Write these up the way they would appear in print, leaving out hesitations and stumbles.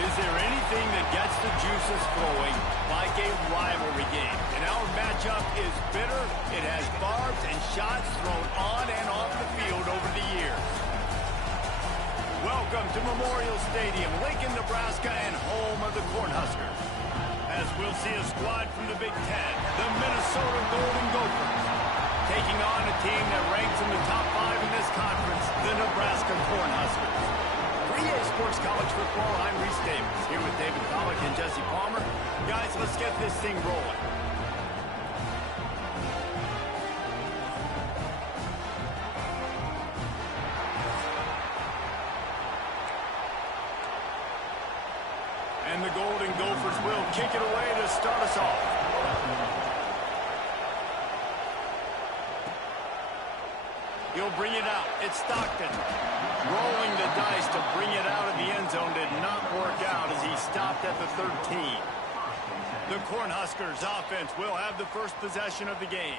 Is there anything that gets the juices flowing like a rivalry game? And our matchup is bitter. It has barbs and shots thrown on and off the field over the years. Welcome to Memorial Stadium, Lincoln, Nebraska, and home of the Cornhuskers. As we'll see a squad from the Big Ten, the Minnesota Golden Gophers, taking on a team that ranks in the top 5 in this conference, the Nebraska Cornhuskers. 3A Sports College Football, I'm Reese Davis, here with David Pollack and Jesse Palmer. Guys, let's get this thing rolling. And the Golden Gophers will kick it away to start us off. He'll bring it out. It's Stockton. Rolling the dice to bring it out of the end zone did not work out as he stopped at the 13. The Cornhuskers offense will have the first possession of the game.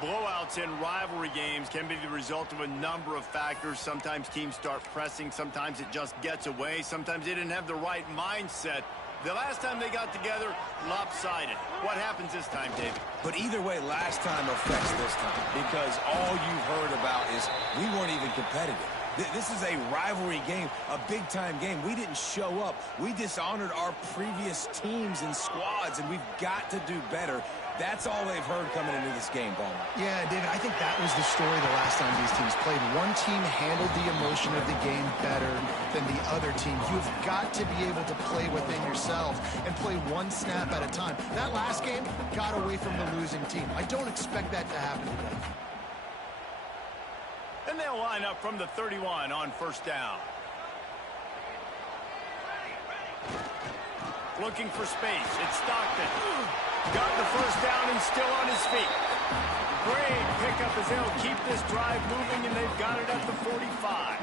Blowouts in rivalry games can be the result of a number of factors. Sometimes teams start pressing. Sometimes it just gets away. Sometimes they didn't have the right mindset. The last time they got together, lopsided. What happens this time, David? But either way, last time affects this time because all you've heard about is we weren't even competitive. This is a rivalry game, a big-time game. We didn't show up. We dishonored our previous teams and squads, and we've got to do better. That's all they've heard coming into this game, Palmer. Yeah, David, I think that was the story the last time these teams played. One team handled the emotion of the game better than the other team. You've got to be able to play within yourselves and play one snap at a time. That last game got away from the losing team. I don't expect that to happen today. And they'll line up from the 31 on first down. Looking for space. It's Stockton. Got the first down and still on his feet. Great pickup as they'll keep this drive moving, and they've got it at the 45.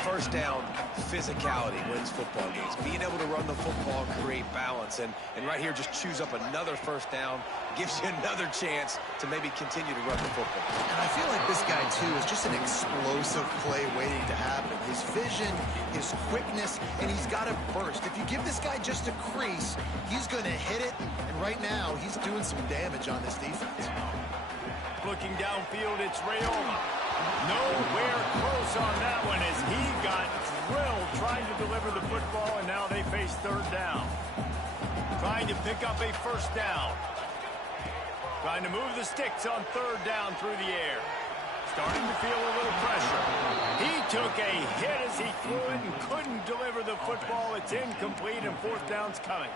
First down, physicality wins football games. Being able to run the football, create balance, and right here just choose up another first down, gives you another chance to maybe continue to run the football. And I feel like this guy, too, is just an explosive play waiting to happen. His vision, his quickness, and he's got a burst. If you give this guy just a crease, he's going to hit it, and right now he's doing some damage on this defense. Looking downfield, it's Rayola. Nowhere close on that one as he got drilled trying to deliver the football, and now they face third down. Trying to pick up a first down. Trying to move the sticks on third down through the air. Starting to feel a little pressure. He took a hit as he threw it and couldn't deliver the football. It's incomplete, and fourth down's coming.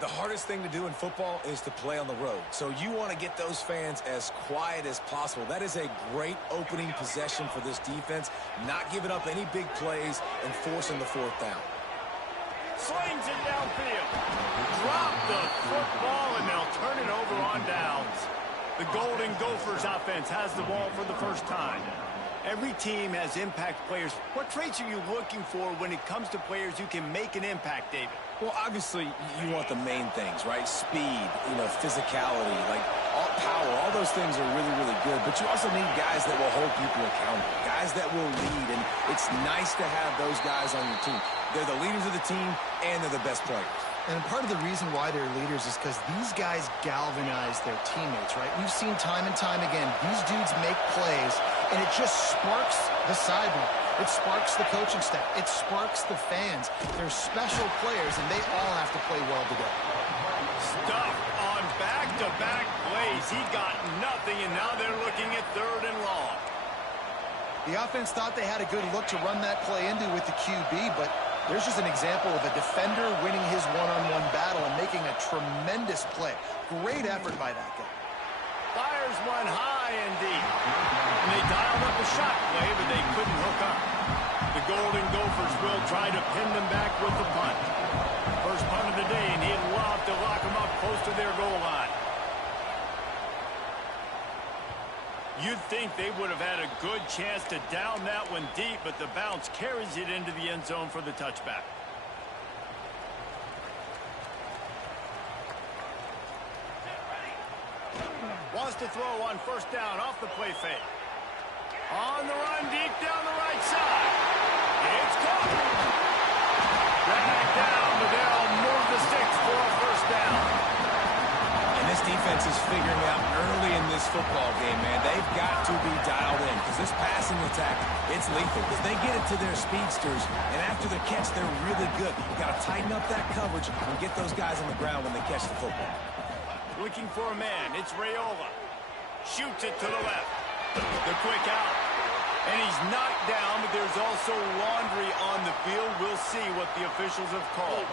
The hardest thing to do in football is to play on the road. So you want to get those fans as quiet as possible. That is a great opening possession for this defense. Not giving up any big plays and forcing the fourth down. Slings it downfield. Drop the football, and they'll turn it over on downs. The Golden Gophers offense has the ball for the first time. Every team has impact players. What traits are you looking for when it comes to players who can make an impact, David? Well, obviously, you want the main things, right? Speed, physicality, like power. All those things are really, really good. But you also need guys that will hold people accountable, guys that will lead. And it's nice to have those guys on your team. They're the leaders of the team, and they're the best players. And part of the reason why they're leaders is because these guys galvanize their teammates, right? We've seen time and time again, these dudes make plays, and it just sparks the sideline. It sparks the coaching staff. It sparks the fans. They're special players, and they all have to play well together. Stuffed on back-to-back plays. He got nothing, and now they're looking at third and long. The offense thought they had a good look to run that play into with the QB, but there's just an example of a defender winning his one-on-one battle and making a tremendous play. Great effort by that guy. Fires one high and deep. And they dialed up a shot play, but they couldn't hook up. The Golden Gophers will try to pin them back with the punt. First punt of the day, and he'd love to lock them up close to their goal line. You'd think they would have had a good chance to down that one deep, but the bounce carries it into the end zone for the touchback. Wants to throw on first down off the play fake. On the run deep down the right side. It's caught. figuring out early in this football game, man. They've got to be dialed in because this passing attack, it's lethal because they get it to their speedsters, and after the catch, they're really good. You've got to tighten up that coverage and get those guys on the ground when they catch the football. Looking for a man. It's Raiola. Shoots it to the left. The quick out. And he's knocked down, but there's also laundry on the field. We'll see what the officials have called.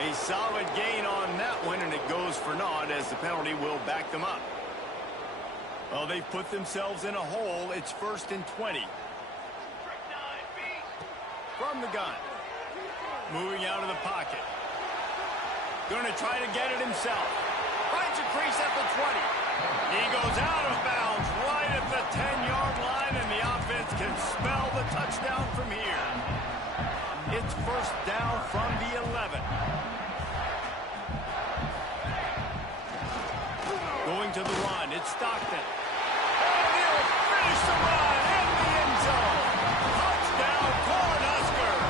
A solid gain on that one, and it goes for naught as the penalty will back them up. Well, they've put themselves in a hole. It's 1st and 20. From the gun. Moving out of the pocket. Going to try to get it himself. Finds a crease at the 20. He goes out of bounds right at the 10-yard line, and the offense can spell the touchdown from here. It's 1st down from the 11. Going to the run. It's Stockton. And he'll finish the run in the end zone. Touchdown, Cornhuskers.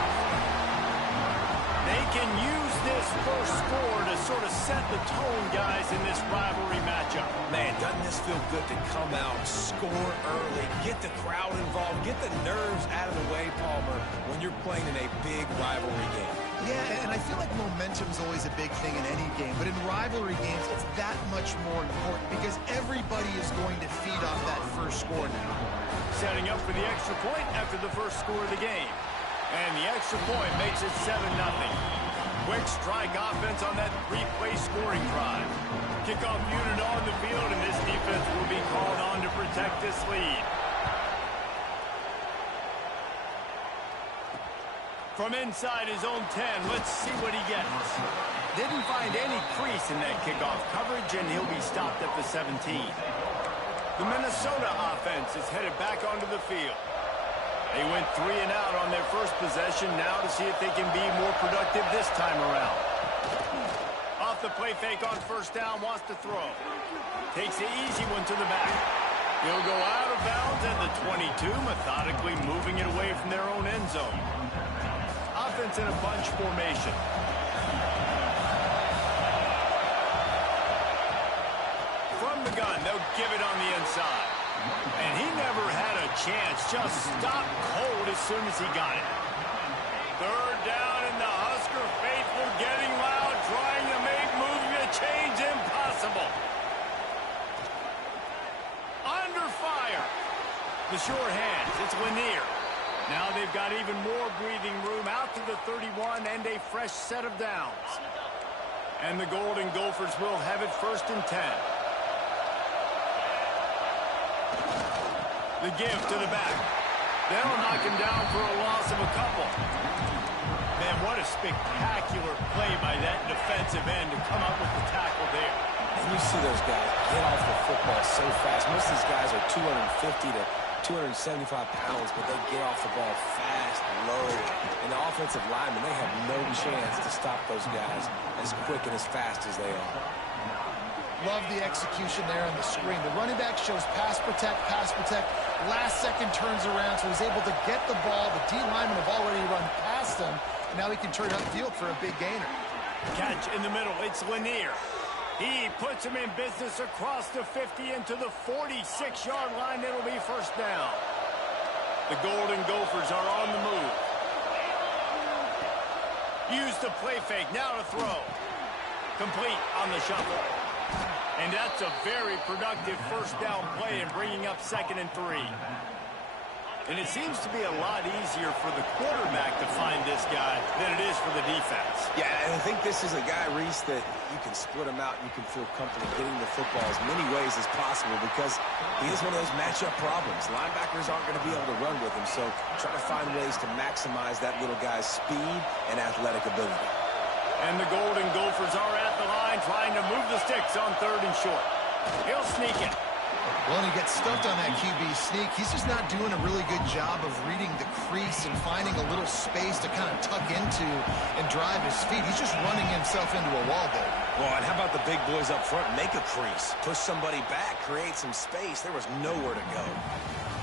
They can use this first score to sort of set the tone, guys, in this rivalry matchup. Man, doesn't this feel good to come out, score early, get the crowd involved, get the nerves out of the way, Palmer, when you're playing in a big rivalry game. Yeah, and I feel like momentum's always a big thing in any game, but in rivalry games, it's that much more important because everybody is going to feed off that first score now. Setting up for the extra point after the first score of the game. And the extra point makes it 7-0. Quick strike offense on that 3-play scoring drive. Kickoff unit on the field, and this defense will be called on to protect this lead. From inside his own 10, let's see what he gets. Didn't find any crease in that kickoff coverage, and he'll be stopped at the 17. The Minnesota offense is headed back onto the field. They went 3 and out on their first possession, now to see if they can be more productive this time around. Off the play fake on 1st down, wants to throw. Takes the easy one to the back. He'll go out of bounds at the 22, methodically moving it away from their own end zone. Offense in a bunch formation. From the gun, they'll give it on the inside. And he never had a chance, just stopped cold as soon as he got it. 3rd down, and the Husker faithful getting loud, trying to make moving a change impossible. Under fire. The sure hands, it's Lanier. Now they've got even more breathing room out to the 31 and a fresh set of downs. And the Golden Gophers will have it 1st and 10. The give to the back. They'll knock him down for a loss of a couple. Man, what a spectacular play by that defensive end to come up with the tackle there. And you see those guys get off the football so fast. Most of these guys are 250 to 275 pounds, but they get off the ball fast, low. And the offensive linemen, they have no chance to stop those guys as quick and as fast as they are. Love the execution there on the screen. The running back shows pass protect, last second turns around, so he's able to get the ball. The D linemen have already run past him, and now he can turn upfield for a big gainer. Catch in the middle, it's Lanier. He puts him in business across the 50 into the 46-yard line. It'll be 1st down. The Golden Gophers are on the move. Use the play fake, now to throw. Complete on the shuffle. And that's a very productive 1st down play and bringing up 2nd and 3. And it seems to be a lot easier for the quarterback to find this guy than it is for the defense. Yeah, and I think this is a guy, Reese, that you can split him out. You can feel comfortable getting the football as many ways as possible because he is one of those matchup problems. Linebackers aren't going to be able to run with him, so try to find ways to maximize that little guy's speed and athletic ability. And the Golden Gophers are at the line trying to move the sticks on 3rd and short. He'll sneak it. Well, and he gets stuffed on that QB sneak. He's just not doing a really good job of reading the crease and finding a little space to kind of tuck into and drive his feet. He's just running himself into a wall there. Well, and how about the big boys up front? Make a crease. Push somebody back. Create some space. There was nowhere to go.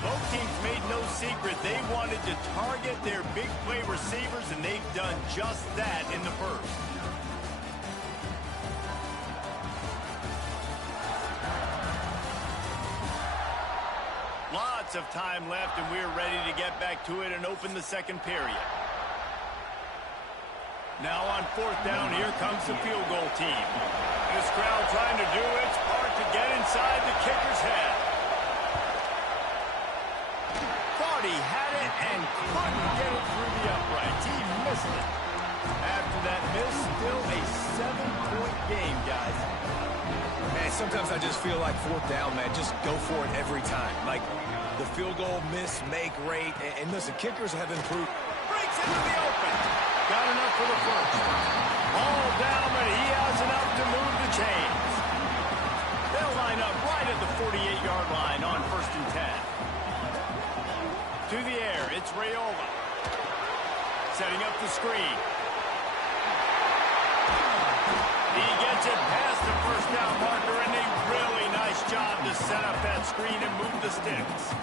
Both teams made no secret secret. They wanted to target their big play receivers, and they've done just that in the first. Lots of time left, and we're ready to get back to it and open the second period. Now on fourth down, here comes the field goal team. This crowd trying to do its part to get inside the kicker's head. Thought he had it and couldn't get it through the uprights. He missed it. After that miss, still a 7-point game, guys. Man, sometimes I just feel like fourth down, man. Just go for it every time. Like the field goal miss, make, rate. And listen, kickers have improved. Breaks into the open. Got enough for the first. Ball down, but he has enough to move the chains. They'll line up right at the 48-yard line on 1st and 10. To the air, it's Raiola. Setting up the screen. He gets it past the first down marker, and a really nice job to set up that screen and move the sticks.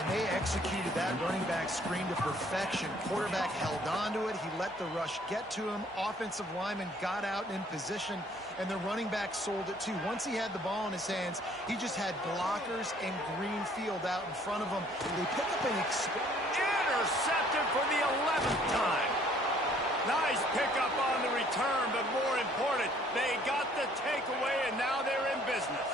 And they executed that running back screen to perfection. Quarterback held on to it. He let the rush get to him. Offensive lineman got out in position, and the running back sold it too. Once he had the ball in his hands, he just had blockers and green field out in front of him. They pick up an intercepted for the 11th time. Nice pickup on the return, but more important, they got the takeaway, and now they're in business.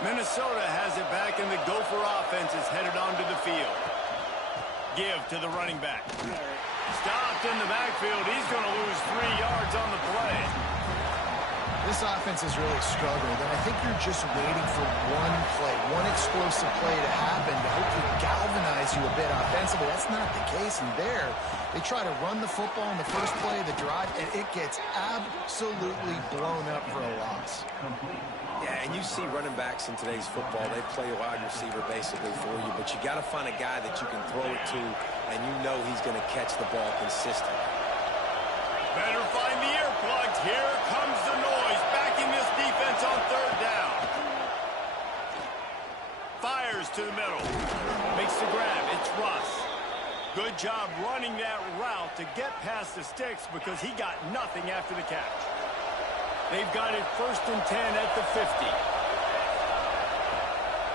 Minnesota has it back, and the Gopher offense is headed onto the field. Give to the running back. Stopped in the backfield. He's going to lose 3 yards on the play. This offense is really struggling, and I think you're just waiting for one play, one explosive play to happen to hopefully galvanize you a bit offensively. That's not the case, and there they try to run the football in the first play of the drive, and it gets absolutely blown up for a loss. Yeah, and you see running backs in today's football, they play a wide receiver basically for you, but you got to find a guy that you can throw it to, and you know he's going to catch the ball consistently. Better find the earplugs. Here comes the noise, backing this defense on 3rd down. Fires to the middle. Makes the grab. It's Russ. Good job running that route to get past the sticks because he got nothing after the catch. They've got it 1st and 10 at the 50.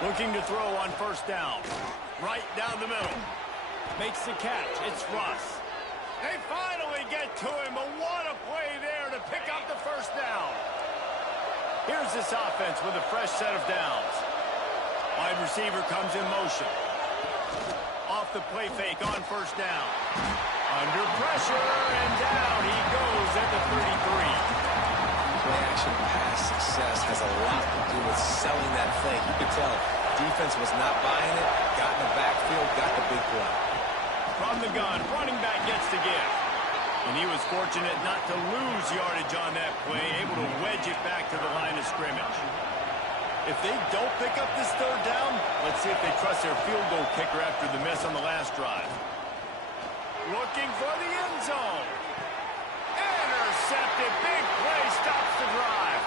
Looking to throw on 1st down. Right down the middle. Makes the catch. It's Russ. They finally get to him, but what a play there to pick up the 1st down. Here's this offense with a fresh set of downs. Wide receiver comes in motion. Off the play fake on 1st down. Under pressure, and down he goes at the 33. Play-action pass success has a lot to do with selling that fake. You could tell defense was not buying it, got in the backfield, got the big play. From the gun, running back gets the give. And he was fortunate not to lose yardage on that play, able to wedge it back to the line of scrimmage. If they don't pick up this 3rd down, let's see if they trust their field goal kicker after the miss on the last drive. Looking for the end zone. Intercepted. Big play stops the drive.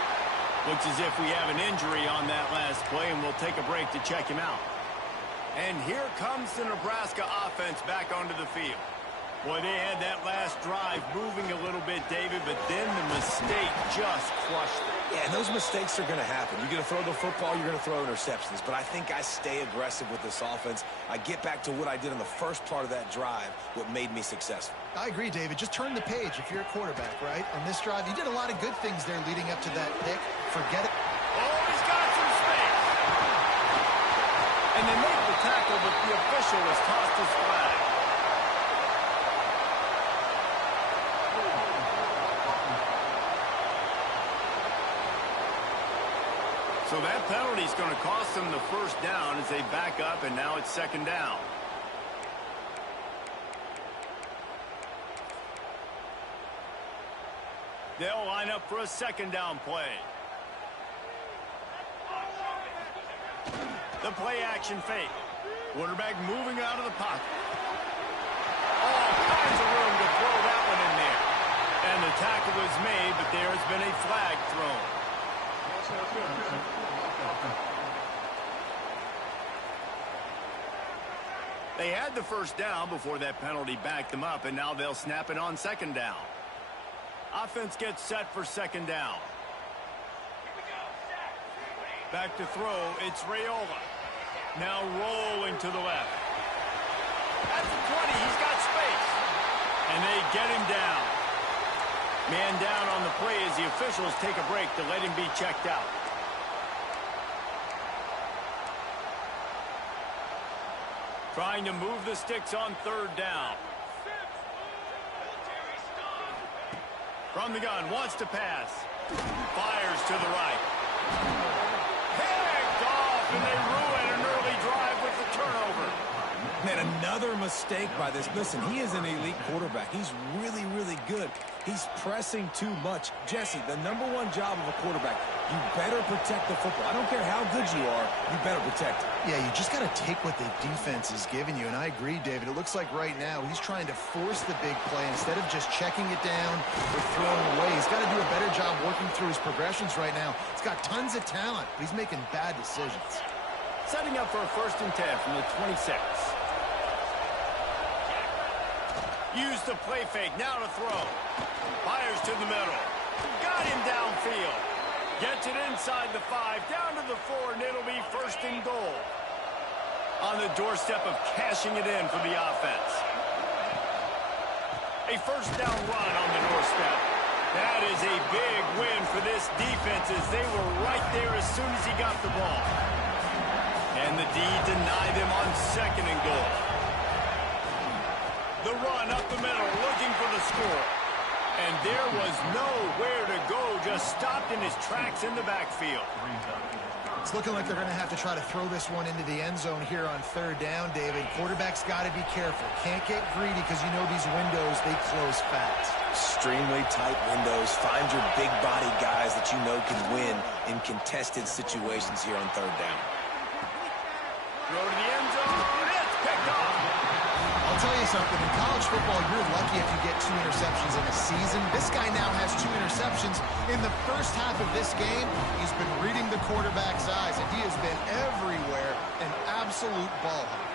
Looks as if we have an injury on that last play, and we'll take a break to check him out. And here comes the Nebraska offense back onto the field. Boy, they had that last drive moving a little bit, David, but then the mistake just crushed them. Yeah, and those mistakes are going to happen. You're going to throw the football, you're going to throw interceptions. But I think I stay aggressive with this offense. I get back to what I did in the first part of that drive, what made me successful. I agree, David. Just turn the page if you're a quarterback, right? On this drive, you did a lot of good things there leading up to that pick. Forget it. Oh, he's got some space. And they made the tackle, but the official has tossed his flag. So that penalty is going to cost them the 1st down as they back up, and now it's 2nd down. They'll line up for a 2nd down play. The play action fake. Quarterback moving out of the pocket. All kinds of room to throw that one in there. And the tackle is made, but there has been a flag thrown. They had the first down before that penalty backed them up, and now they'll snap it on second down. Offense gets set for second down. Back to throw, it's Raiola. Now rolling to the left. At the 20, he's got space. And they get him down. Man down on the play as the officials take a break to let him be checked out. Trying to move the sticks on third down. From the gun, wants to pass. Fires to the right. Picked off, and they ruin an early drive with the turnover. Man, another mistake by this. Listen, he is an elite quarterback. He's really, really good. He's pressing too much. Jesse, the #1 job of a quarterback, you better protect the football. I don't care how good you are, you better protect it. Yeah, you just got to take what the defense is giving you, and I agree, David. It looks like right now he's trying to force the big play instead of just checking it down or throwing away. He's got to do a better job working through his progressions right now. He's got tons of talent, but he's making bad decisions. Setting up for a 1st and 10 from the 26. Use the play fake, now to throw. Fires to the middle. Got him downfield. Gets it inside the 5, down to the 4, and it'll be 1st and goal. On the doorstep of cashing it in for the offense. A 1st down run on the doorstep. That is a big win for this defense as they were right there as soon as he got the ball. And the D denied them on 2nd and goal. The run up the middle, looking for the score. And there was nowhere to go, just stopped in his tracks in the backfield. It's looking like they're going to have to try to throw this one into the end zone here on 3rd down, David. Quarterback's got to be careful. Can't get greedy because you know these windows, they close fast. Extremely tight windows. Find your big body guys that you know can win in contested situations here on 3rd down. Throw to the end zone. It's picked off. I'll tell you something, in college football, you're lucky if you get 2 interceptions in a season. This guy now has 2 interceptions. In the first half of this game, he's been reading the quarterback's eyes, and he has been everywhere, an absolute ball hawk.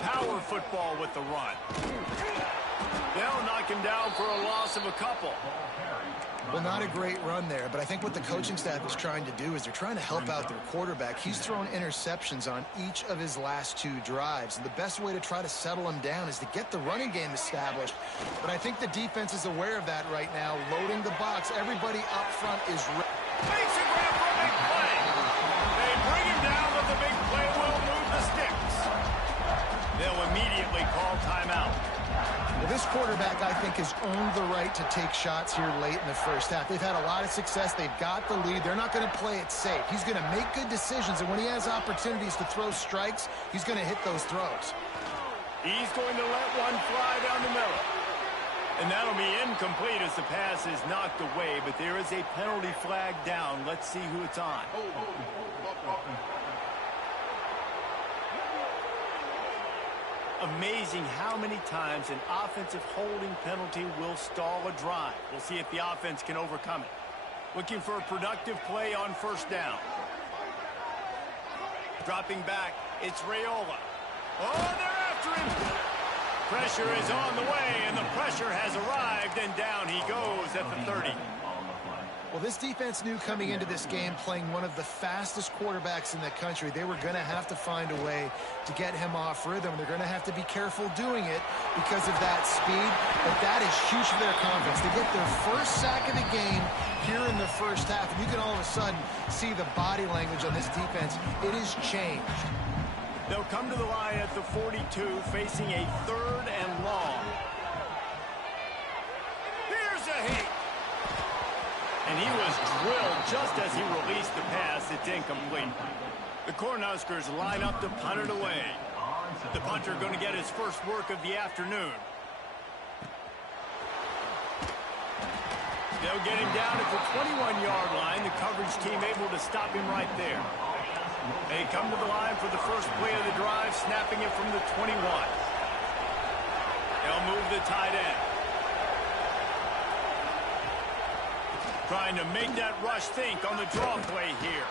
Power football with the run. They'll knock him down for a loss of a couple. Well, not a great run there, but I think what the coaching staff is trying to do is they're trying to help out their quarterback. He's thrown interceptions on each of his last 2 drives, and the best way to try to settle him down is to get the running game established. But I think the defense is aware of that right now, loading the box. Everybody up front is ready. Makes a grab for a big play. They bring him down, but the big play will move the sticks. They'll immediately call timeout. Well, this quarterback, I think, has earned the right to take shots here late in the first half. They've had a lot of success. They've got the lead. They're not going to play it safe. He's going to make good decisions, and when he has opportunities to throw strikes, he's going to hit those throws. He's going to let one fly down the middle. And that'll be incomplete as the pass is knocked away, but there is a penalty flag down. Let's see who it's on. Amazing how many times an offensive holding penalty will stall a drive. We'll see if the offense can overcome it. Looking for a productive play on 1st down. Dropping back, it's Raiola. Oh, they're after him. Pressure is on the way, and the pressure has arrived, and down he goes at the 30. Well, this defense knew coming into this game, playing one of the fastest quarterbacks in the country, they were going to have to find a way to get him off rhythm. They're going to have to be careful doing it because of that speed, but that is huge for their confidence. They get their first sack of the game here in the first half, and you can all of a sudden see the body language on this defense. It has changed. They'll come to the line at the 42, facing a 3rd and long. Here's a hit. And he was drilled just as he released the pass. It's incomplete. The Cornhuskers line up to punt it away. The punter going to get his first work of the afternoon. They'll get him down at the 21-yard line. The coverage team able to stop him right there. They come to the line for the first play of the drive, snapping it from the 21. They'll move the tight end. Trying to make that rush think on the draw play here.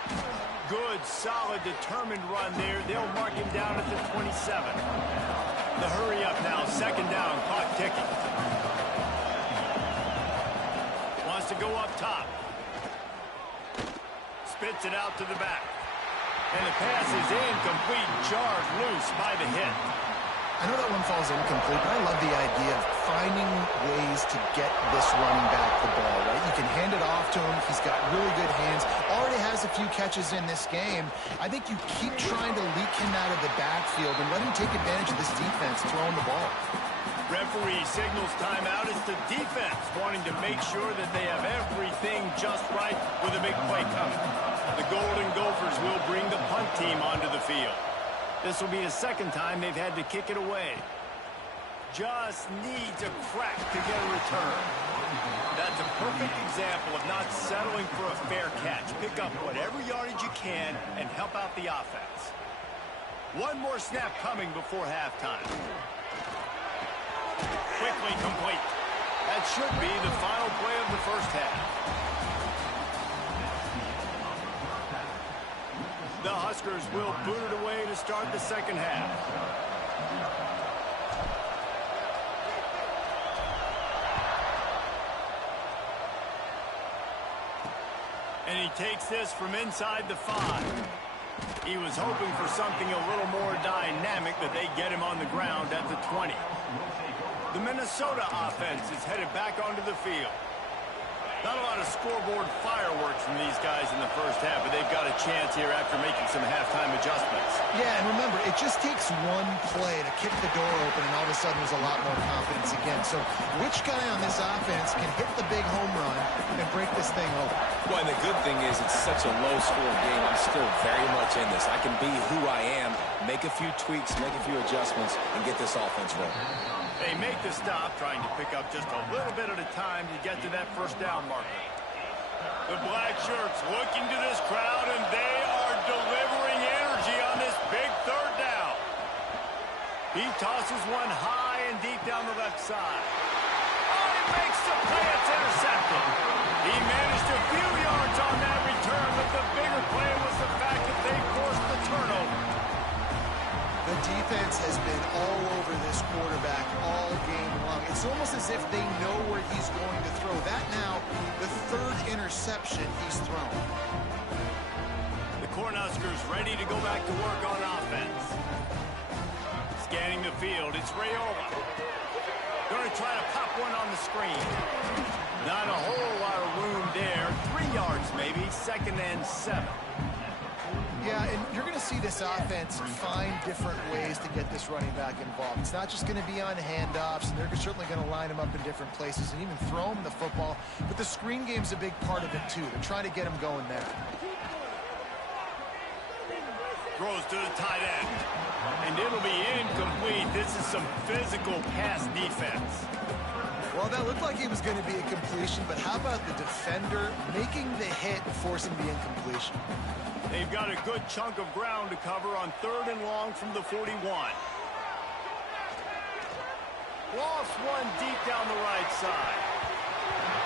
Good, solid, determined run there. They'll mark him down at the 27. The hurry up now, second down, clock ticking. Wants to go up top. Spits it out to the back. And the pass is incomplete, jarred loose by the hit. I know that one falls incomplete, but I love the idea of finding ways to get this running back the ball, right? You can hand it off to him. He's got really good hands. Already has a few catches in this game. I think you keep trying to leak him out of the backfield and let him take advantage of this defense throwing the ball. Referee signals timeout. It's the defense wanting to make sure that they have everything just right with a big play coming. The Golden Gophers will bring the punt team onto the field. This will be the second time they've had to kick it away. Just needs a crack to get a return. That's a perfect example of not settling for a fair catch. Pick up whatever yardage you can and help out the offense. One more snap coming before halftime. Quickly complete. That should be the final play of the first half. The Huskers will boot it away to start the second half. And he takes this from inside the 5. He was hoping for something a little more dynamic, but they get him on the ground at the 20. The Minnesota offense is headed back onto the field. Not a lot of scoreboard fireworks from these guys in the first half, but they've got a chance here after making some halftime adjustments. Yeah, and remember, it just takes one play to kick the door open, and all of a sudden there's a lot more confidence again. So which guy on this offense can hit the big home run and break this thing open? Well, and the good thing is it's such a low-score game. I'm still very much in this. I can be who I am, make a few tweaks, make a few adjustments, and get this offense rolling. They make the stop, trying to pick up just a little bit at a time to get to that first down marker. The black shirts looking to this crowd, and they are delivering energy on this big third down. He tosses one high and deep down the left side. Oh, he makes the play. It's intercepted. He managed a few yards on that return, but the bigger play was the fact that they forced the turnover. The defense has been all over this quarterback all game long. It's almost as if they know where he's going to throw. That now, the third interception he's thrown. The Cornhuskers ready to go back to work on offense. Scanning the field, it's Rayola. Going to try to pop one on the screen. Not a whole lot of room there. 3 yards maybe, 2nd and 7. Yeah, and you're going to see this offense find different ways to get this running back involved. It's not just going to be on handoffs, and they're certainly going to line him up in different places and even throw him the football. But the screen game's a big part of it, too. They're trying to get him going there. Throws to the tight end. And it'll be incomplete. This is some physical pass defense. Well, that looked like it was going to be a completion, but how about the defender making the hit and forcing the incompletion? They've got a good chunk of ground to cover on 3rd and long from the 41. Lost one deep down the right side.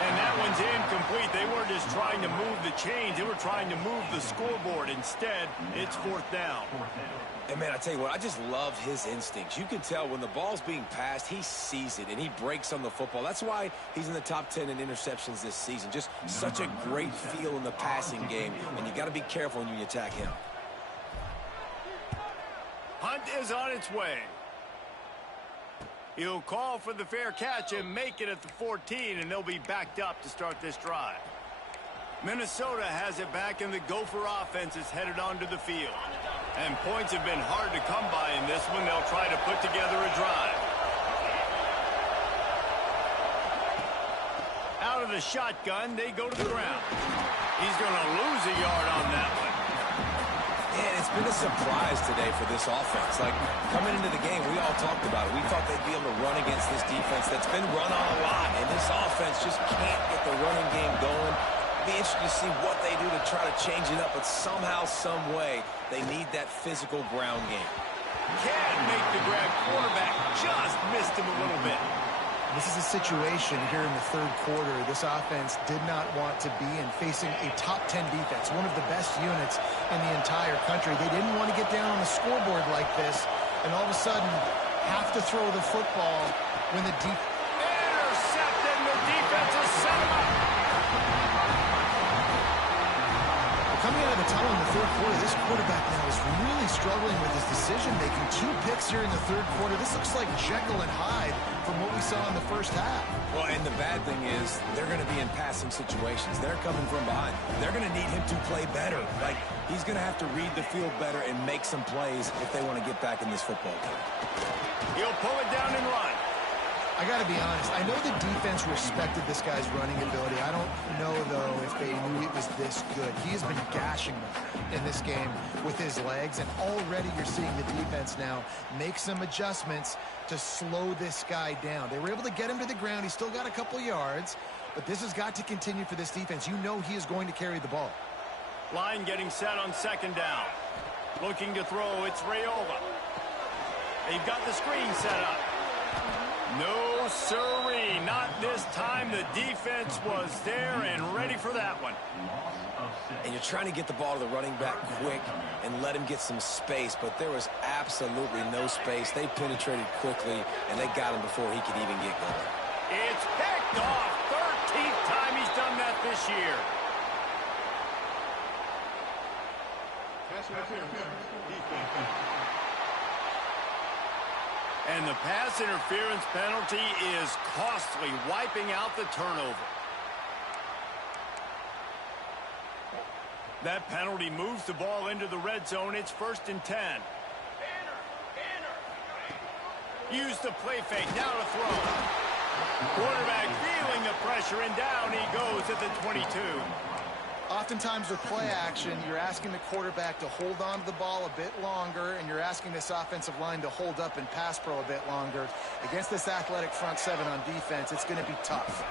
And that one's incomplete. They weren't just trying to move the chains. They were trying to move the scoreboard. Instead, it's 4th down. And, man, I tell you what, I just love his instincts. You can tell when the ball's being passed, he sees it, and he breaks on the football. That's why he's in the top 10 in interceptions this season. Just such a great feel in the passing game, and you got to be careful when you attack him. Hunt is on its way. He'll call for the fair catch and make it at the 14, and they'll be backed up to start this drive. Minnesota has it back, and the Gopher offense is headed onto the field. And points have been hard to come by in this one. They'll try to put together a drive. Out of the shotgun, they go to the ground. He's going to lose a yard on that one. Yeah, it's been a surprise today for this offense. Like, coming into the game, we all talked about it. We thought they'd be able to run against this defense that's been run on a lot. And this offense just can't get the running game going. Be interesting to see what they do to try to change it up, but somehow, some way, they need that physical ground game. Can't make the grab. Quarterback just missed him a little bit. This is a situation here in the third quarter this offense did not want to be in, facing a top 10 defense, one of the best units in the entire country. They didn't want to get down on the scoreboard like this and all of a sudden have to throw the football when the intercepted, and the defense is set up. Coming out of the tunnel in the third quarter, this quarterback now is really struggling with his decision-making. 2 picks here in the third quarter. This looks like Jekyll and Hyde from what we saw in the first half. Well, and the bad thing is they're going to be in passing situations. They're coming from behind. They're going to need him to play better. Like, he's going to have to read the field better and make some plays if they want to get back in this football game. He'll pull it down and run. I got to be honest. I know the defense respected this guy's running ability. I don't know, though, if they knew it was this good. He has been gashing them in this game with his legs, and already you're seeing the defense now make some adjustments to slow this guy down. They were able to get him to the ground. He's still got a couple yards, but this has got to continue for this defense. You know he is going to carry the ball. Line getting set on second down. Looking to throw, it's Rayola. They've got the screen set up. No, sirree, not this time. The defense was there and ready for that one. And you're trying to get the ball to the running back quick and let him get some space, but there was absolutely no space. They penetrated quickly, and they got him before he could even get going. It's picked off. 13th time he's done that this year. And the pass interference penalty is costly, wiping out the turnover. That penalty moves the ball into the red zone. It's 1st and 10. Use the play fake. Now to throw. Quarterback feeling the pressure, and down he goes at the 22. Oftentimes with play action, you're asking the quarterback to hold on to the ball a bit longer, and you're asking this offensive line to hold up and pass pro a bit longer. Against this athletic front seven on defense, it's going to be tough.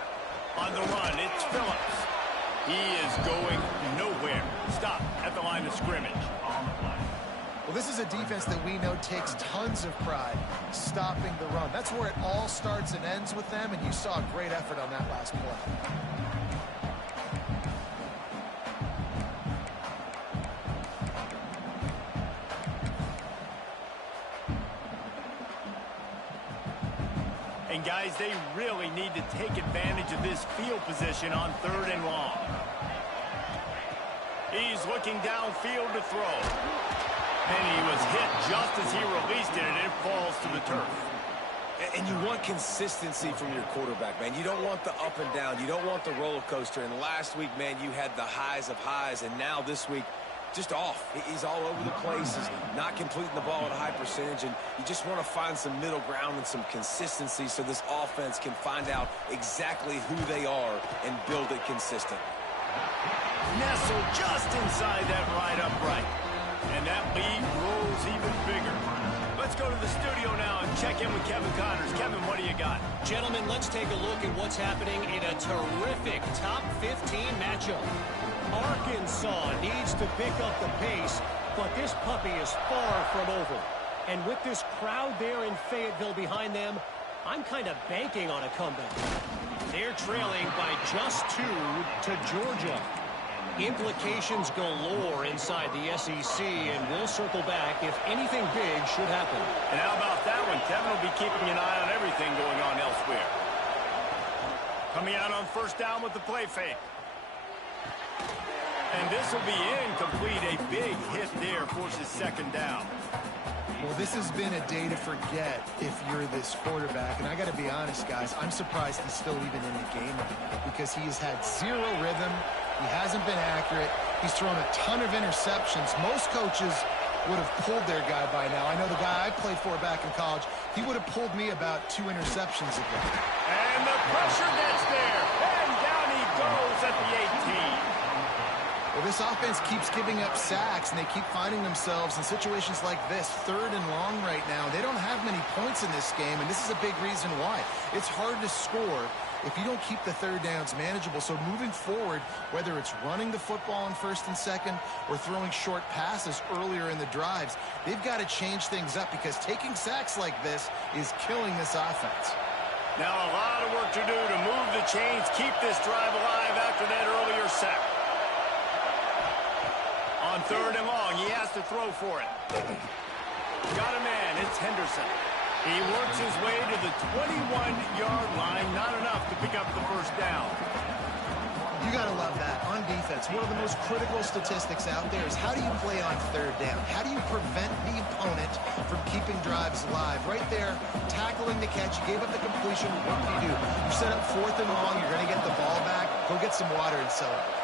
On the run, it's Phillips. He is going nowhere. Stop at the line of scrimmage. Well, this is a defense that we know takes tons of pride stopping the run. That's where it all starts and ends with them, and you saw a great effort on that last play. And guys, they really need to take advantage of this field position on 3rd and long. He's looking downfield to throw. And he was hit just as he released it, and it falls to the turf. And you want consistency from your quarterback, man. You don't want the up and down. You don't want the roller coaster. And last week, man, you had the highs of highs, and now this week, just off. He's all over the place. He's not completing the ball at a high percentage, and you just want to find some middle ground and some consistency so this offense can find out exactly who they are and build it consistent. Nestled just inside that right upright. And that lead grows even bigger. Let's go to the studio now and check in with Kevin Connors. Kevin, what do you got? Gentlemen, let's take a look at what's happening in a terrific top 15 matchup. Arkansas needs to pick up the pace, but this puppy is far from over. And with this crowd there in Fayetteville behind them, I'm kind of banking on a comeback. They're trailing by just 2 to Georgia. Implications galore inside the SEC, and we'll circle back if anything big should happen. And how about that one? Kevin will be keeping an eye on everything going on elsewhere. Coming out on 1st down with the play fake. And this will be incomplete. A big hit there forces 2nd down. Well, this has been a day to forget if you're this quarterback. And I got to be honest, guys, I'm surprised he's still even in the game because he has had 0 rhythm. He hasn't been accurate. He's thrown a ton of interceptions. Most coaches would have pulled their guy by now. I know the guy I played for back in college, he would have pulled me about 2 interceptions ago. And the pressure gets there. And down he goes at the 18. Well, this offense keeps giving up sacks, and they keep finding themselves in situations like this, 3rd and long right now. They don't have many points in this game, and this is a big reason why. It's hard to score if you don't keep the 3rd downs manageable. So moving forward, whether it's running the football on 1st and 2nd or throwing short passes earlier in the drives, they've got to change things up because taking sacks like this is killing this offense. Now a lot of work to do to move the chains, keep this drive alive after that earlier sack. On 3rd and long, he has to throw for it. Got a man, it's Henderson. He works his way to the 21-yard line, not enough to pick up the first down. You got to love that. On defense, one of the most critical statistics out there is how do you play on 3rd down? How do you prevent the opponent from keeping drives alive? Right there, tackling the catch. You gave up the completion. What do? You set up 4th and long. You're going to get the ball back. Go get some water and celebrate.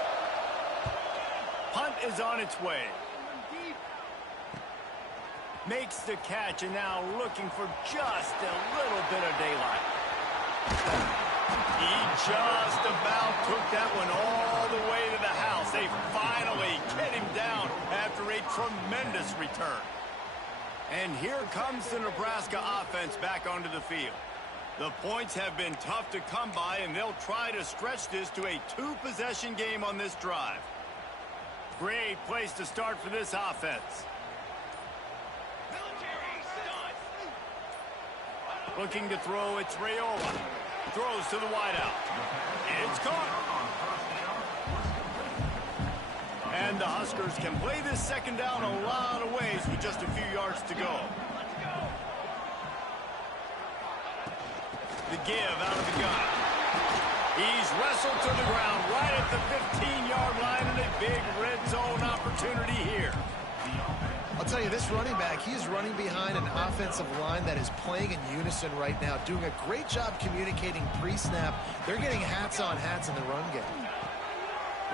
Punt is on its way. Makes the catch and now looking for just a little bit of daylight. He just about took that one all the way to the house. They finally get him down after a tremendous return. And here comes the Nebraska offense back onto the field. The points have been tough to come by, and they'll try to stretch this to a 2-possession game on this drive. Great place to start for this offense. Looking to throw, it's Rayola. Throws to the wideout. It's caught. And the Huskers can play this second down a lot of ways with just a few yards to go. The give out of the gun. He's wrestled to the ground right at the 15-yard line, and a big red zone opportunity here. I'll tell you, this running back, he is running behind an offensive line that is playing in unison right now, doing a great job communicating pre-snap. They're getting hats on hats in the run game.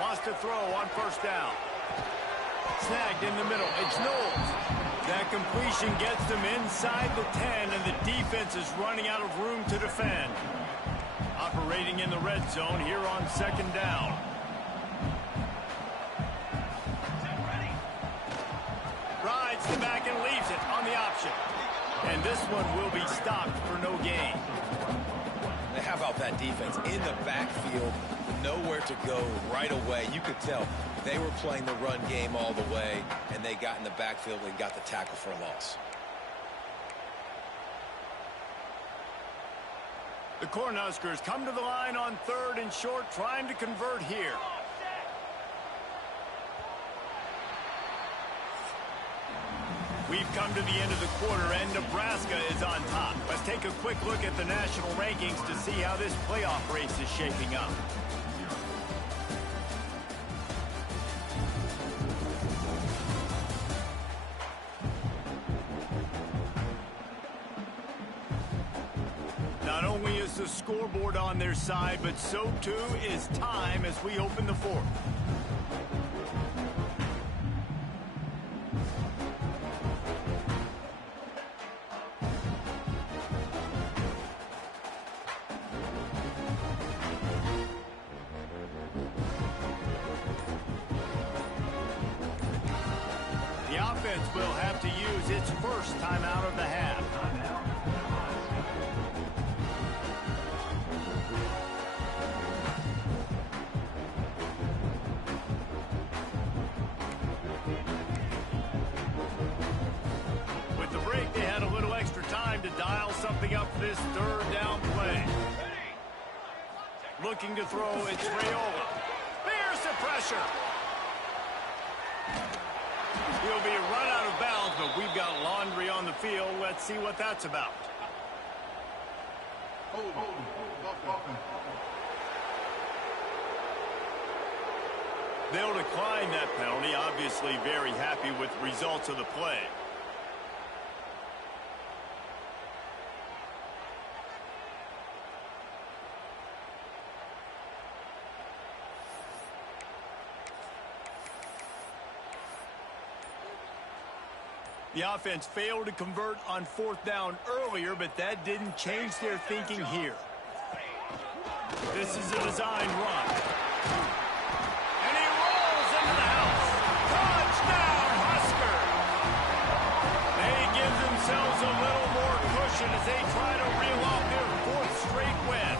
Wants to throw on 1st down. Snagged in the middle. It's Knowles. That completion gets them inside the 10, and the defense is running out of room to defend. Operating in the red zone here on 2nd down. Rides the back and leaves it on the option. And this one will be stopped for no gain. How about that defense in the backfield, nowhere to go right away. You could tell they were playing the run game all the way, and they got in the backfield and got the tackle for a loss. The Cornhuskers come to the line on 3rd and short, trying to convert here. We've come to the end of the quarter, and Nebraska is on top. Let's take a quick look at the national rankings to see how this playoff race is shaping up. Not only is the scoreboard on their side, but so too is time as we open the 4th. The offense will have to use its first timeout of the half. With the break, they had a little extra time to dial something up for this 3rd down play. Looking to throw, it's Rayola. There's the pressure. He'll be run out of bounds, but we've got laundry on the field. Let's see what that's about. They'll decline that penalty, obviously very happy with the results of the play. The offense failed to convert on 4th down earlier, but that didn't change their thinking here. This is a designed run. And he rolls into the house. Touchdown, Husker! They give themselves a little more cushion as they try to reel off their 4th straight win.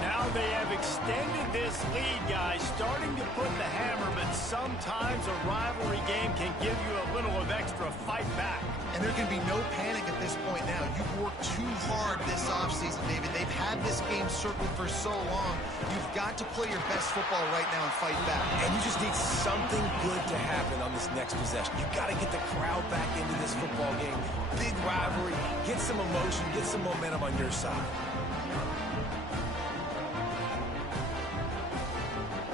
Now they have extended this lead, guys, starting to put the hammer, but sometimes a rivalry game can give you a little of extra fight back. And there can be no panic at this point now. You've worked too hard this offseason, David. They've had this game circled for so long. You've got to play your best football right now and fight back. And you just need something good to happen on this next possession. You got to get the crowd back into this football game. Big rivalry. Get some emotion. Get some momentum on your side.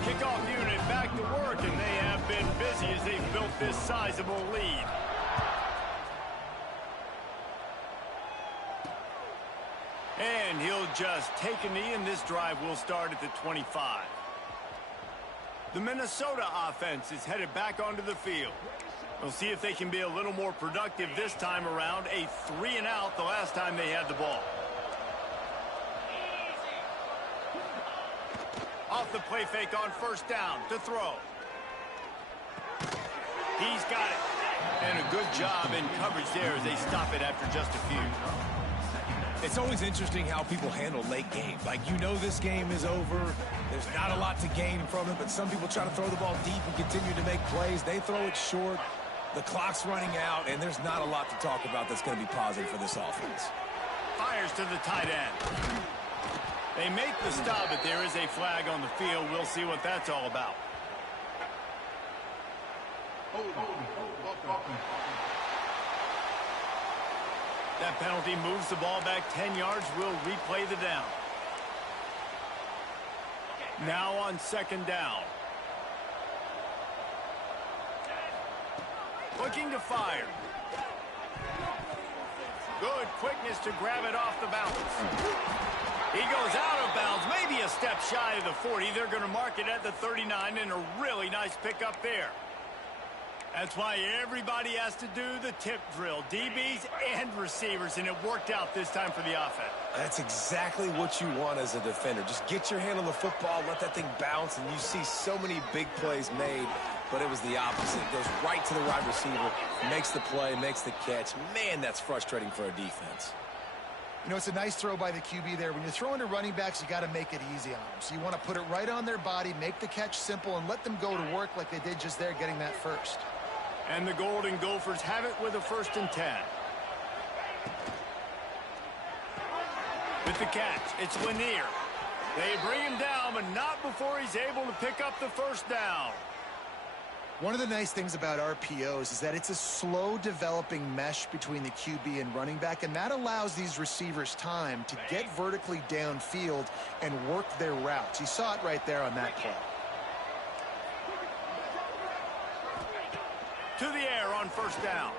Kickoff unit back to work, and they have been busy as they've built this sizable lead. And he'll just take a knee, and this drive will start at the 25. The Minnesota offense is headed back onto the field. We'll see if they can be a little more productive this time around. A 3-and-out the last time they had the ball. Off the play fake on first down to throw. He's got it. And a good job in coverage there as they stop it after just a few. It's always interesting how people handle late games. Like, you know this game is over. There's not a lot to gain from it, but some people try to throw the ball deep and continue to make plays. They throw it short. The clock's running out, and there's not a lot to talk about that's going to be positive for this offense. Fires to the tight end. They make the stop, but there is a flag on the field. We'll see what that's all about. That penalty moves the ball back 10 yards. We'll replay the down. Now on second down. Looking to fire. Good quickness to grab it off the bounce. He goes out of bounds, maybe a step shy of the 40. They're going to mark it at the 39, and a really nice pickup there. That's why everybody has to do the tip drill, DBs and receivers, and it worked out this time for the offense. That's exactly what you want as a defender. Just get your hand on the football, let that thing bounce, and you see so many big plays made, but it was the opposite. It goes right to the wide receiver, makes the play, makes the catch. Man, that's frustrating for a defense. You know, it's a nice throw by the QB there. When you're throwing to running backs, you got to make it easy on them. So you want to put it right on their body, make the catch simple, and let them go to work like they did just there, getting that first. And the Golden Gophers have it with a 1st and 10. With the catch, it's Lanier. They bring him down, but not before he's able to pick up the first down. One of the nice things about RPOs is that it's a slow developing mesh between the QB and running back, and that allows these receivers time to get vertically downfield and work their routes. You saw it right there on that play. To the air on first down.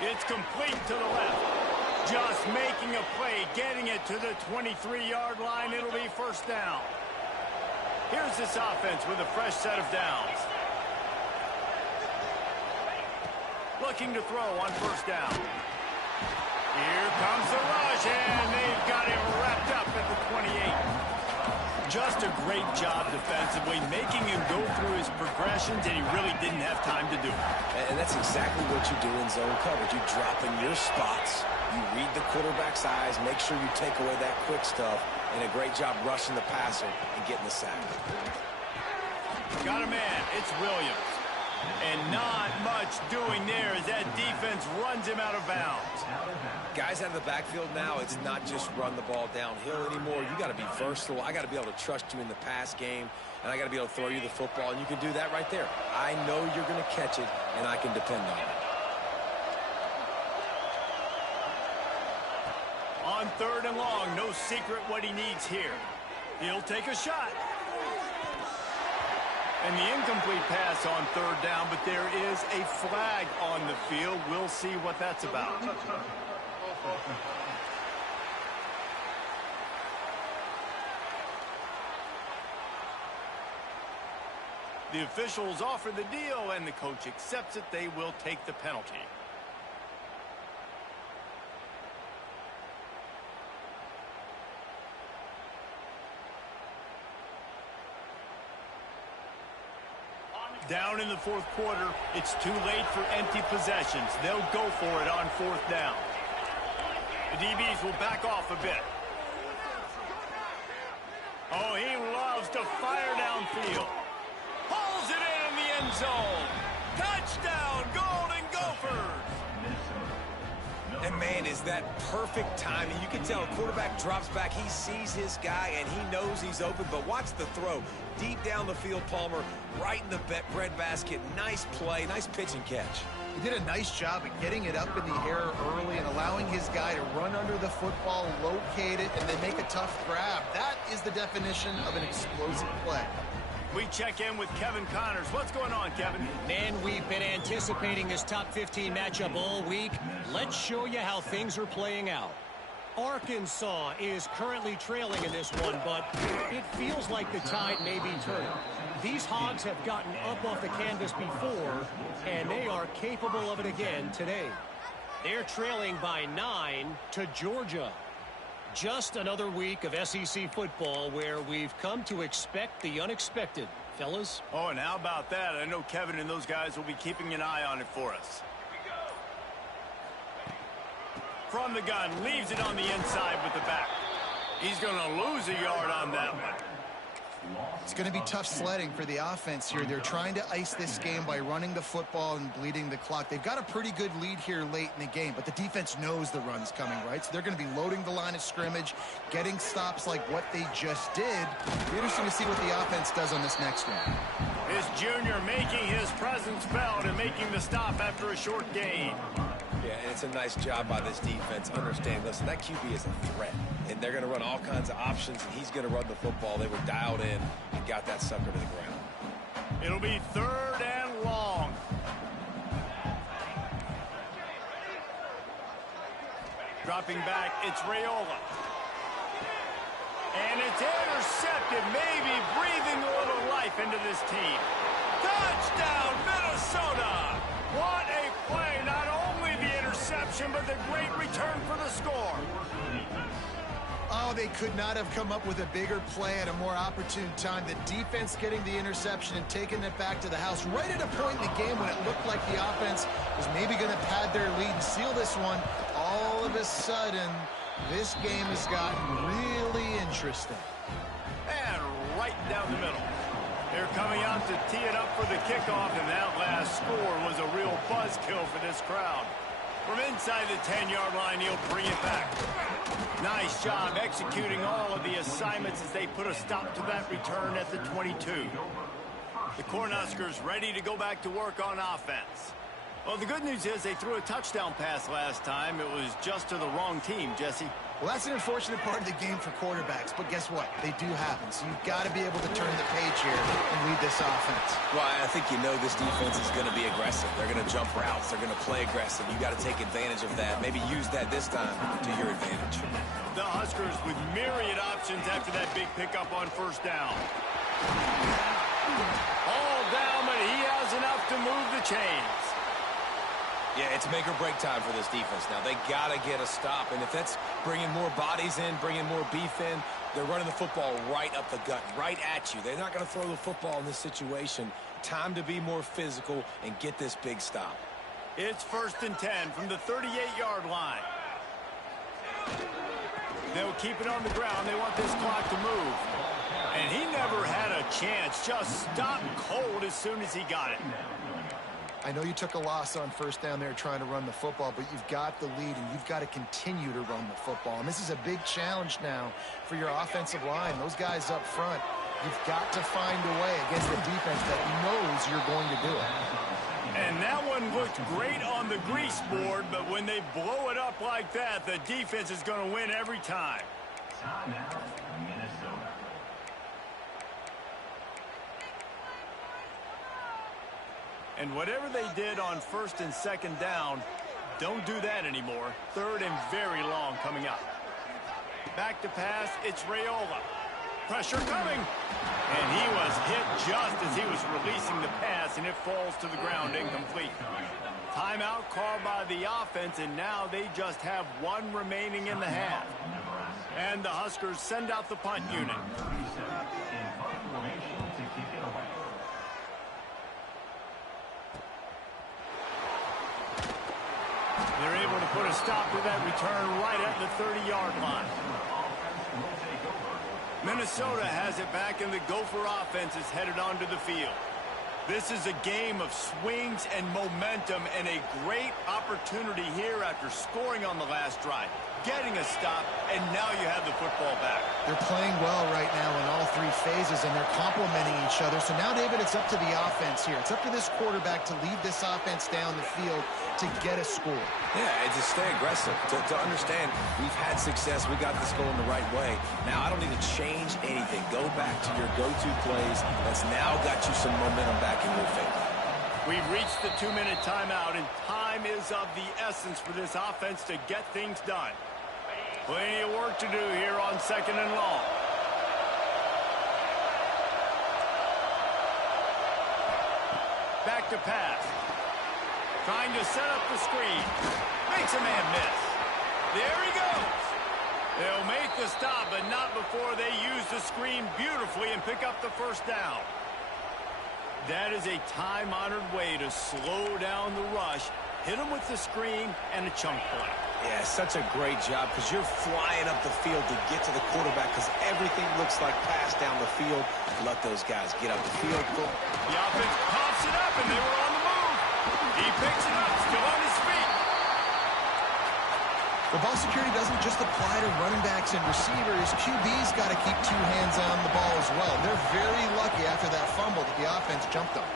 It's complete to the left. Just making a play, getting it to the 23-yard line. It'll be first down. Here's this offense with a fresh set of downs. Looking to throw on first down. Here comes the rush, and they've got him wrapped up at the 28. Just a great job defensively, making him go through his progressions, and he really didn't have time to do it. And that's exactly what you do in zone coverage. You drop in your spots, you read the quarterback's eyes, make sure you take away that quick stuff, and a great job rushing the passer and getting the sack. Got a man. It's Williams. And not much doing there as that defense runs him out of bounds. Guys out of the backfield now, it's not just run the ball downhill anymore. You got to be versatile. I got to be able to trust you in the pass game, and I got to be able to throw you the football, and you can do that right there. I know you're going to catch it, and I can depend on it. On 3rd and long, no secret what he needs here. He'll take a shot. And the incomplete pass on 3rd down, but there is a flag on the field. We'll see what that's about. The officials offer the deal, and the coach accepts it. They will take the penalty. Down in the 4th quarter, it's too late for empty possessions. They'll go for it on 4th down. The DBs will back off a bit. to fire downfield. Pulls it in the end zone. Touchdown, Golden Gophers. And, man, is that perfect timing. You can tell a quarterback drops back. He sees his guy, and he knows he's open. But watch the throw. Deep down the field, Palmer, right in the breadbasket. Nice play, nice pitch and catch. He did a nice job at getting it up in the air early and allowing his guy to run under the football, locate it, and then make a tough grab. That is the definition of an explosive play. We check in with Kevin Connors. What's going on, Kevin? Man, we've been anticipating this top 15 matchup all week. Let's show you how things are playing out. Arkansas is currently trailing in this one, but it feels like the tide may be turning. These Hogs have gotten up off the canvas before, and they are capable of it again today. They're trailing by 9 to Georgia. Just another week of SEC football where we've come to expect the unexpected, fellas. Oh, and how about that? I know Kevin and those guys will be keeping an eye on it for us. From the gun, leaves it on the inside with the back. He's going to lose a yard on that one. It's going to be tough sledding for the offense here. They're trying to ice this game by running the football and bleeding the clock. They've got a pretty good lead here late in the game, but the defense knows the run's coming, right? So they're going to be loading the line of scrimmage, getting stops like what they just did. It'll be interesting to see what the offense does on this next one. His junior making his presence felt and making the stop after a short gain. Yeah, and it's a nice job by this defense. Understand, listen, that QB is a threat. And they're going to run all kinds of options, and he's going to run the football. They were dialed in and got that sucker to the ground. It'll be 3rd and long. Dropping back, it's Raiola. And it's intercepted, maybe breathing a little life into this team. Touchdown, Minnesota! What a play! Not only the interception, but the great return for the score. Oh, they could not have come up with a bigger play at a more opportune time. The defense getting the interception and taking it back to the house right at a point in the game when it looked like the offense was maybe going to pad their lead and seal this one. All of a sudden, this game has gotten really interesting. And right down the middle. They're coming out to tee it up for the kickoff, and that last score was a real buzzkill for this crowd. From inside the 10-yard line, he'll bring it back. Nice job executing all of the assignments as they put a stop to that return at the 22. The Cornhuskers ready to go back to work on offense. Well, the good news is they threw a touchdown pass last time. It was just to the wrong team, Jesse. Well, that's an unfortunate part of the game for quarterbacks, but guess what? They do happen, so you've got to be able to turn the page here and lead this offense. Well, I think you know this defense is going to be aggressive. They're going to jump routes. They're going to play aggressive. You got to take advantage of that. Maybe use that this time to your advantage. The Huskers with myriad options after that big pickup on 1st down. All down, but he has enough to move the chains. Yeah, it's make or break time for this defense now. They got to get a stop, and if that's bringing more bodies in, bringing more beef in, they're running the football right up the gut, right at you. They're not going to throw the football in this situation. Time to be more physical and get this big stop. It's 1st and 10 from the 38-yard line. They'll keep it on the ground. They want this clock to move. And he never had a chance. Just stopped cold as soon as he got it. I know you took a loss on 1st down there trying to run the football, but you've got the lead, and you've got to continue to run the football. And this is a big challenge now for your offensive line. Those guys up front, you've got to find a way against the defense that knows you're going to do it. And that one looked great on the grease board, but when they blow it up like that, the defense is going to win every time. And whatever they did on 1st and 2nd down, don't do that anymore. 3rd and very long coming up. Back to pass, it's Raiola. Pressure coming. And he was hit just as he was releasing the pass, and it falls to the ground incomplete. Timeout called by the offense, and now they just have one remaining in the half. And the Huskers send out the punt unit. They're able to put a stop to that return right at the 30-yard line. Minnesota has it back, and the Gopher offense is headed onto the field. This is a game of swings and momentum, and a great opportunity here after scoring on the last drive, getting a stop, and now you have the football back. They're playing well right now in all three phases, and they're complementing each other. So now, David, it's up to the offense here. It's up to this quarterback to lead this offense down the field to get a score. Yeah, and to stay aggressive, to understand we've had success, we got this going the right way. Now I don't need to change anything. Go back to your go-to plays. That's now got you some momentum back in your favor. We've reached the 2-minute timeout, and time is of the essence for this offense to get things done. Plenty of work to do here on 2nd and long. Back to pass. Trying to set up the screen. Makes a man miss. There he goes. They'll make the stop, but not before they use the screen beautifully and pick up the first down. That is a time-honored way to slow down the rush, hit them with the screen, and a chunk play. Yeah, such a great job because you're flying up the field to get to the quarterback because everything looks like pass down the field. Let those guys get up the field. The offense pops it up, and they were on the move. He picks it up, still on his feet. The ball security doesn't just apply to running backs and receivers. QB's got to keep two hands on the ball as well. They're very lucky after that fumble that the offense jumped on.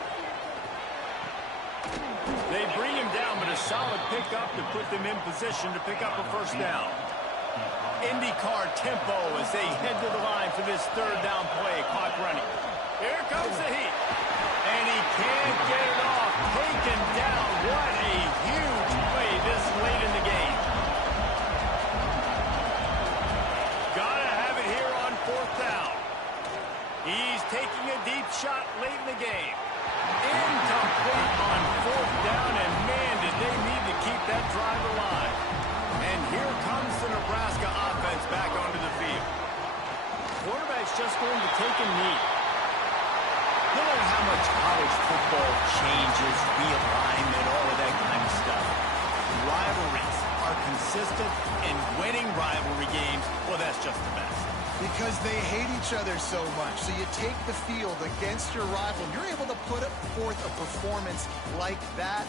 They bring him down, but a solid pickup to put them in position to pick up a first down. IndyCar tempo as they head to the line for this 3rd down play. Clock running. Here comes the heat. And he can't get it off. Taken down. What a huge play this late in the game. Gotta have it here on 4th down. He's taking a deep shot late in the game. Incomplete on 4th down, and man, did they need to keep that drive alive. And here comes the Nebraska offense back onto the field. Quarterback's just going to take a knee. No matter how much college football changes, realignment, all of that kind of stuff, rivalries are consistent, and winning rivalry games, well, that's just the best. Because they hate each other so much. So you take the field against your rival. You're able to put forth a performance like that.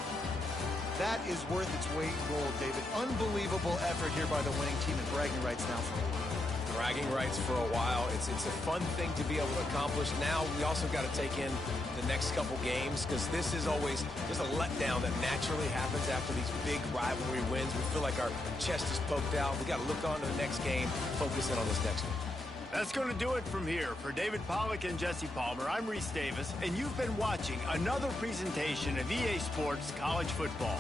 That is worth its weight in gold, David. Unbelievable effort here by the winning team, and bragging rights now for a while. Bragging rights for a while. It's a fun thing to be able to accomplish. Now we also got to take in the next couple games because this is always just a letdown that naturally happens after these big rivalry wins. We feel like our chest is poked out. We got to look on to the next game, focus in on this next one. That's going to do it from here. For David Pollack and Jesse Palmer, I'm Reese Davis, and you've been watching another presentation of EA Sports College Football.